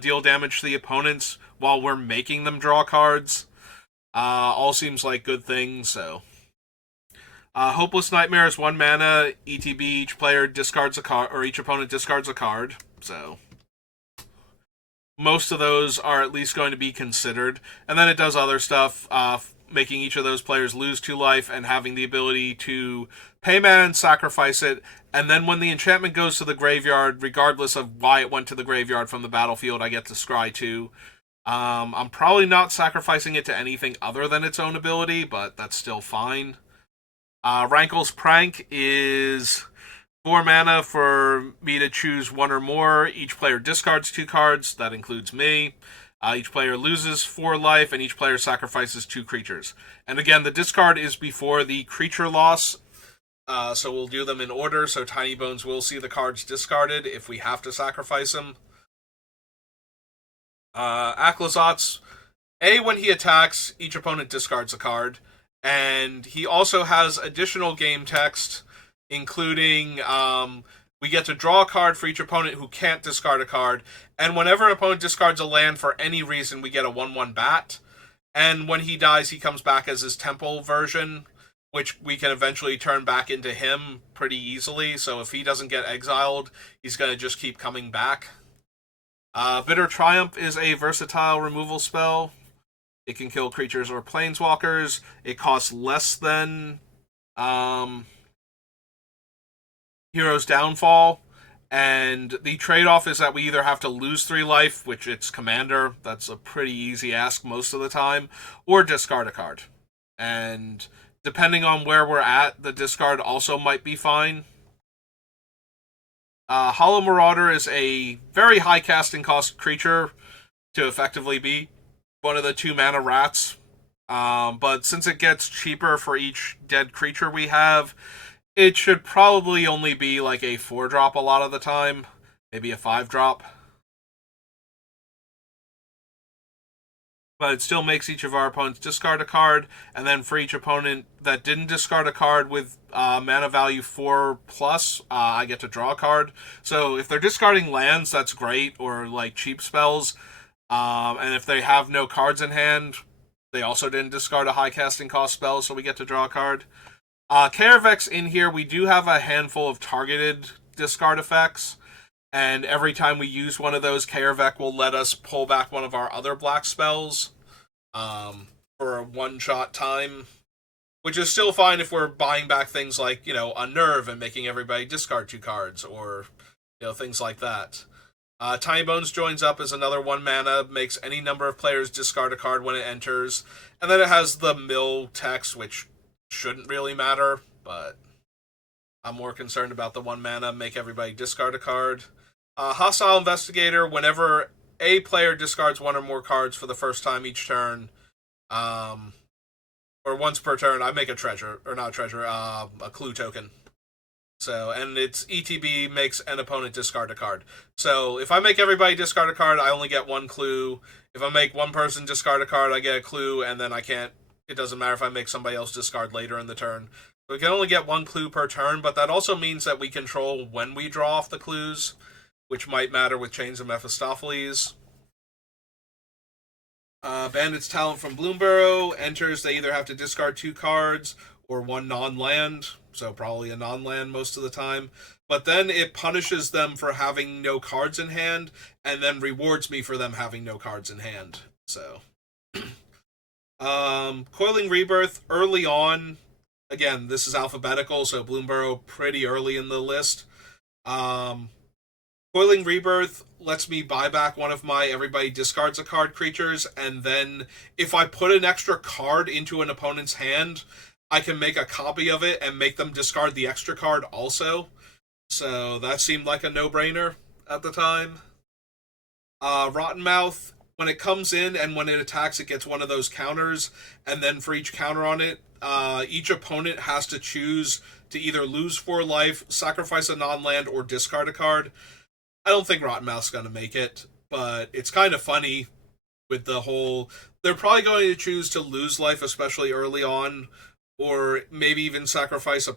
deal damage to the opponents while we're making them draw cards, all seems like good things, so. Hopeless Nightmare is 1 mana, ETB, each player discards a card, or each opponent discards a card, so most of those are at least going to be considered. And then it does other stuff, making each of those players lose 2 life and having the ability to pay mana and sacrifice it. And then when the enchantment goes to the graveyard, regardless of why it went to the graveyard from the battlefield, I get to scry 2. I'm probably not sacrificing it to anything other than its own ability, but that's still fine. Rankle's Prank is 4 mana for me to choose 1 or more. Each player discards 2 cards. That includes me. Each player loses 4 life, and each player sacrifices 2 creatures. And again, the discard is before the creature loss So we'll do them in order, so Tinybones will see the cards discarded if we have to sacrifice them. Aclazotz, when he attacks, each opponent discards a card. And he also has additional game text, including we get to draw a card for each opponent who can't discard a card. And whenever an opponent discards a land for any reason, we get a 1/1 bat. And when he dies, he comes back as his Temple version, which we can eventually turn back into him pretty easily. So if he doesn't get exiled, he's going to just keep coming back. Bitter Triumph is a versatile removal spell. It can kill creatures or planeswalkers. It costs less than Hero's Downfall. And the trade-off is that we either have to lose 3 life, which it's Commander, that's a pretty easy ask most of the time, or discard a card. And depending on where we're at, the discard also might be fine. Hollow Marauder is a very high casting cost creature to effectively be one of the 2 mana rats. But since it gets cheaper for each dead creature we have, it should probably only be like a 4-drop a lot of the time. Maybe a 5-drop. But it still makes each of our opponents discard a card, and then for each opponent that didn't discard a card with mana value 4+, I get to draw a card. So if they're discarding lands, that's great, or like cheap spells. And if they have no cards in hand, they also didn't discard a high casting cost spell, so we get to draw a card. Carevex in here, we do have a handful of targeted discard effects, and every time we use one of those, Carevex will let us pull back one of our other black spells for a one-shot time, which is still fine if we're buying back things like, Unnerve and making everybody discard 2 cards, or, things like that. Tinybones joins up as another 1 mana, makes any number of players discard a card when it enters, and then it has the mill text, which shouldn't really matter, but I'm more concerned about the 1 mana, make everybody discard a card. Hostile Investigator, whenever a player discards 1 or more cards for the first time each turn, or once per turn, I make a clue token. So, and its ETB makes an opponent discard a card. So, if I make everybody discard a card, I only get 1 clue. If I make one person discard a card, I get a clue, and then it doesn't matter if I make somebody else discard later in the turn. So we can only get 1 clue per turn, but that also means that we control when we draw off the clues, which might matter with Chains of Mephistopheles. Bandit's Talent from Bloomburrow enters, they either have to discard 2 cards or 1 non-land, so probably a non-land most of the time. But then it punishes them for having no cards in hand, and then rewards me for them having no cards in hand. So, Coiling Rebirth, early on, again, this is alphabetical, so Bloomburrow pretty early in the list. Coiling Rebirth lets me buy back one of my everybody discards a card creatures, and then if I put an extra card into an opponent's hand, I can make a copy of it and make them discard the extra card also. So that seemed like a no-brainer at the time. Rottenmouth, when it comes in and when it attacks, it gets one of those counters, and then for each counter on it, each opponent has to choose to either lose 4 life, sacrifice a non-land, or discard a card. I don't think Rottenmouth's going to make it, but it's kind of funny with the whole... They're probably going to choose to lose life, especially early on, or maybe even sacrifice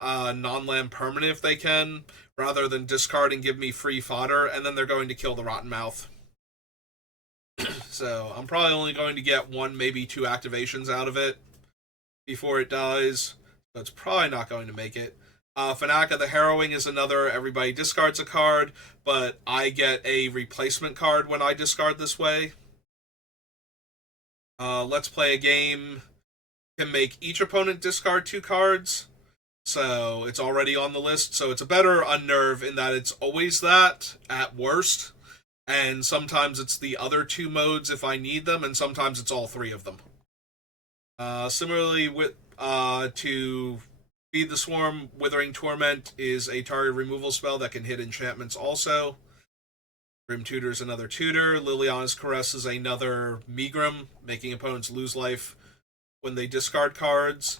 a non-land permanent if they can, rather than discard and give me free fodder, and then they're going to kill the Rottenmouth. So I'm probably only going to get 1, maybe 2 activations out of it before it dies, so it's probably not going to make it. Fanaka the Harrowing is another, everybody discards a card, but I get a replacement card when I discard this way. Let's Play a Game can make each opponent discard 2 cards, so it's already on the list, so it's a better Unnerve in that it's always that, at worst, and sometimes it's the other 2 modes if I need them, and sometimes it's all 3 of them. Similarly, to Feed the Swarm, Withering Torment is a target removal spell that can hit enchantments also. Grim Tutor is another tutor. Liliana's Caress is another Megrim, making opponents lose life when they discard cards.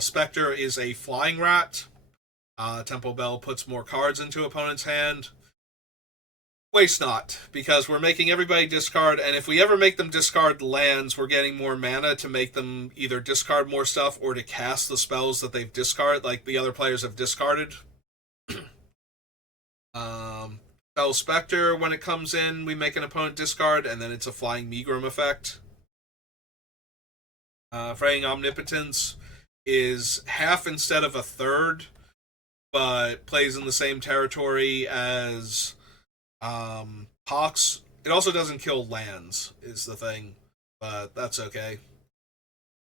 Spectre is a flying rat. Tempo Bell puts more cards into opponent's hand. Waste not, because we're making everybody discard, and if we ever make them discard lands, we're getting more mana to make them either discard more stuff or to cast the spells that they've discarded, like the other players have discarded. Spell Spectre, when it comes in, we make an opponent discard, and then it's a Flying Megrim effect. Fraying Omnipotence is half instead of a third, but plays in the same territory as Pox. It also doesn't kill lands, is the thing, but that's okay.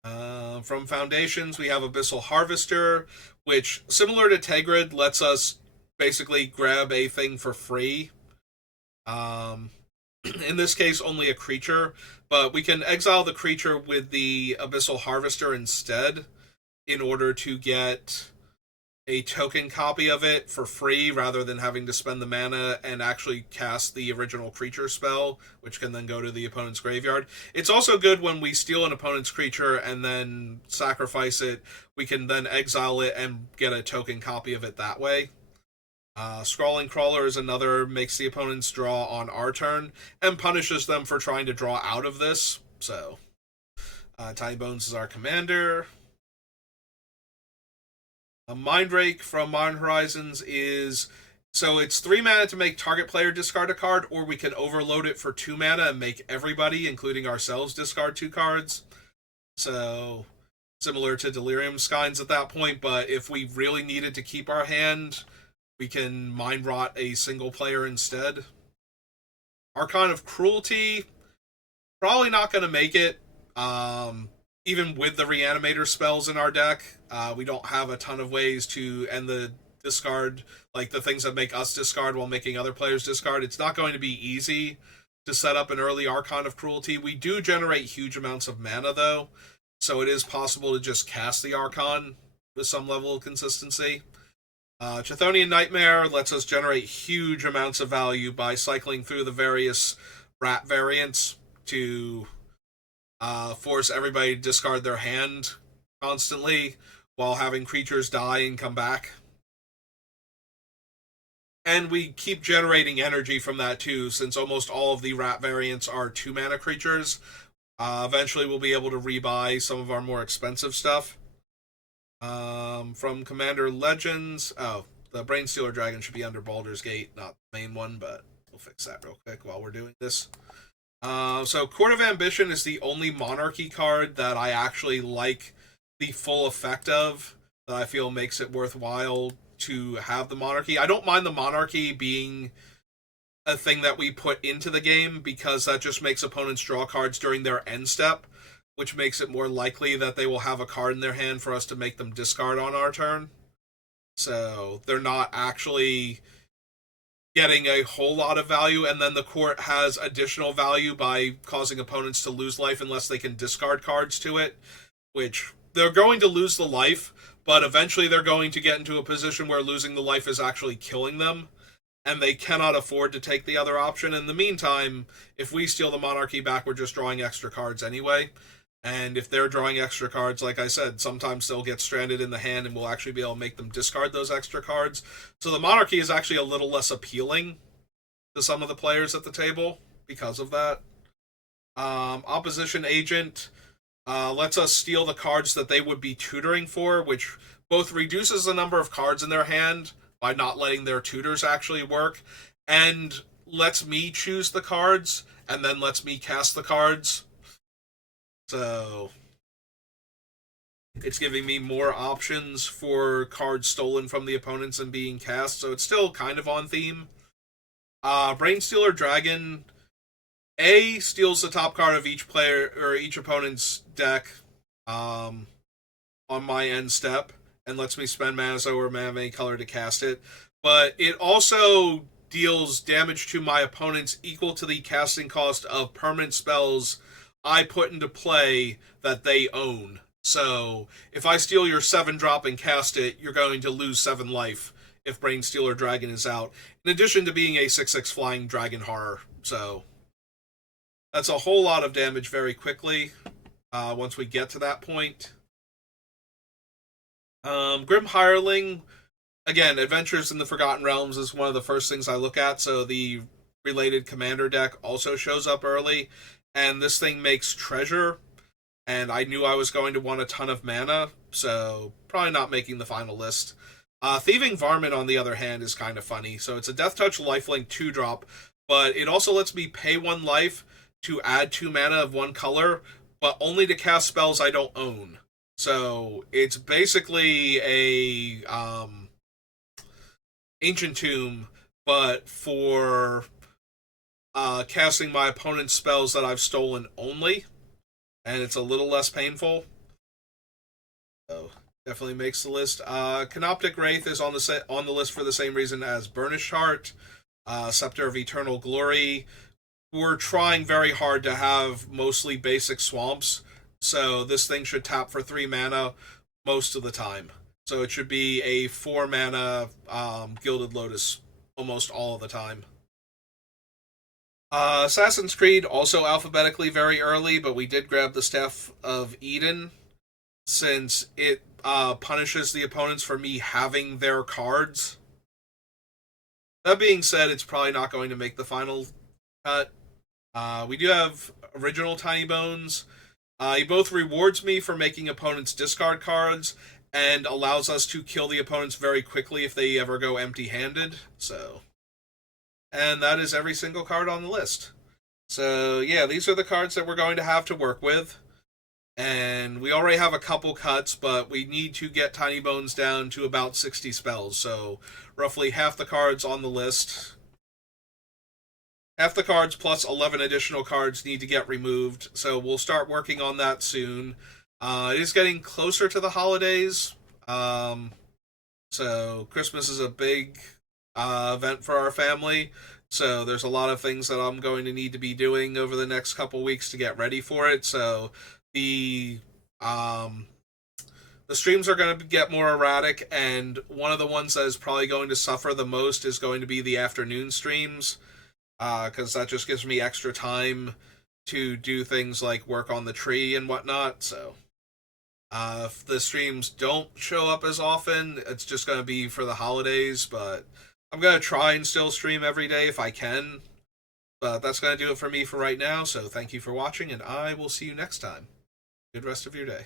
From Foundations, we have Abyssal Harvester, which, similar to Tegrid, lets us basically grab a thing for free. In this case, only a creature, but we can exile the creature with the Abyssal Harvester instead in order to get a token copy of it for free rather than having to spend the mana and actually cast the original creature spell, which can then go to the opponent's graveyard. It's also good when we steal an opponent's creature and then sacrifice it. We can then exile it and get a token copy of it that way. Scrawling Crawler is another, makes the opponents draw on our turn and punishes them for trying to draw out of this. So, Tinybones is our commander. Mindrake from Modern Horizons is, so it's 3 mana to make target player discard a card, or we can overload it for 2 mana and make everybody, including ourselves, discard 2 cards. So, similar to Delirium Skynes at that point, but if we really needed to keep our hand, we can Mind Rot a single player instead. Archon of Cruelty, probably not going to make it. Even with the Reanimator spells in our deck, we don't have a ton of ways to end the discard, like the things that make us discard while making other players discard. It's not going to be easy to set up an early Archon of Cruelty. We do generate huge amounts of mana, though, so it is possible to just cast the Archon with some level of consistency. Chthonian Nightmare lets us generate huge amounts of value by cycling through the various rat variants to force everybody to discard their hand constantly while having creatures die and come back. And we keep generating energy from that too, since almost all of the rat variants are 2 mana creatures. Eventually we'll be able to rebuy some of our more expensive stuff. From Commander Legends, the Brainstealer Dragon should be under Baldur's Gate, not the main one, but we'll fix that real quick while we're doing this. So Court of Ambition is the only Monarchy card that I actually like the full effect of, that I feel makes it worthwhile to have the Monarchy. I don't mind the Monarchy being a thing that we put into the game, because that just makes opponents draw cards during their end step, which makes it more likely that they will have a card in their hand for us to make them discard on our turn. So they're not actually getting a whole lot of value, and then the court has additional value by causing opponents to lose life unless they can discard cards to it, which they're going to lose the life, but eventually they're going to get into a position where losing the life is actually killing them, and they cannot afford to take the other option. In the meantime, if we steal the Monarchy back, we're just drawing extra cards anyway. And if they're drawing extra cards, like I said, sometimes they'll get stranded in the hand and we'll actually be able to make them discard those extra cards. So the Monarchy is actually a little less appealing to some of the players at the table because of that. Opposition Agent lets us steal the cards that they would be tutoring for, which both reduces the number of cards in their hand by not letting their tutors actually work, and lets me choose the cards, and then lets me cast the cards. So it's giving me more options for cards stolen from the opponents and being cast, so it's still kind of on theme. Brainstealer Dragon, A, steals the top card of each player or each opponent's deck on my end step, and lets me spend mana or mana of any color to cast it. But it also deals damage to my opponents equal to the casting cost of permanent spells I put into play that they own. So, if I steal your 7-drop and cast it, you're going to lose 7 life if Brainstealer Dragon is out, in addition to being a 6/6 flying dragon horror. So, that's a whole lot of damage very quickly once we get to that point. Grim Hireling, again, Adventures in the Forgotten Realms is one of the first things I look at, so the related commander deck also shows up early, and this thing makes treasure, and I knew I was going to want a ton of mana, so probably not making the final list. Thieving Varmint, on the other hand, is kind of funny. So it's a Death Touch lifelink 2-drop, but it also lets me pay 1 life to add 2 mana of 1 color, but only to cast spells I don't own. So it's basically a Ancient Tomb, but for casting my opponent's spells that I've stolen only, and it's a little less painful. So definitely makes the list. Canoptic Wraith is on the list for the same reason as Burnished Heart, Scepter of Eternal Glory. We're trying very hard to have mostly basic swamps, so this thing should tap for 3 mana most of the time. So it should be a 4 mana Gilded Lotus almost all of the time. Assassin's Creed, also alphabetically very early, but we did grab the Staff of Eden since it punishes the opponents for me having their cards. That being said, it's probably not going to make the final cut. We do have original Tinybones. He both rewards me for making opponents discard cards and allows us to kill the opponents very quickly if they ever go empty-handed. So, and that is every single card on the list. So yeah, these are the cards that we're going to have to work with. And we already have a couple cuts, but we need to get Tinybones down to about 60 spells. So roughly half the cards on the list, half the cards plus 11 additional cards need to get removed. So we'll start working on that soon. It is getting closer to the holidays. So Christmas is a big event for our family. So there's a lot of things that I'm going to need to be doing over the next couple weeks to get ready for it. So the streams are going to get more erratic, and one of the ones that is probably going to suffer the most is going to be the afternoon streams, because that just gives me extra time to do things like work on the tree and whatnot. So if the streams don't show up as often, it's just going to be for the holidays, but I'm going to try and still stream every day if I can. But that's going to do it for me for right now, so thank you for watching, and I will see you next time. Good rest of your day.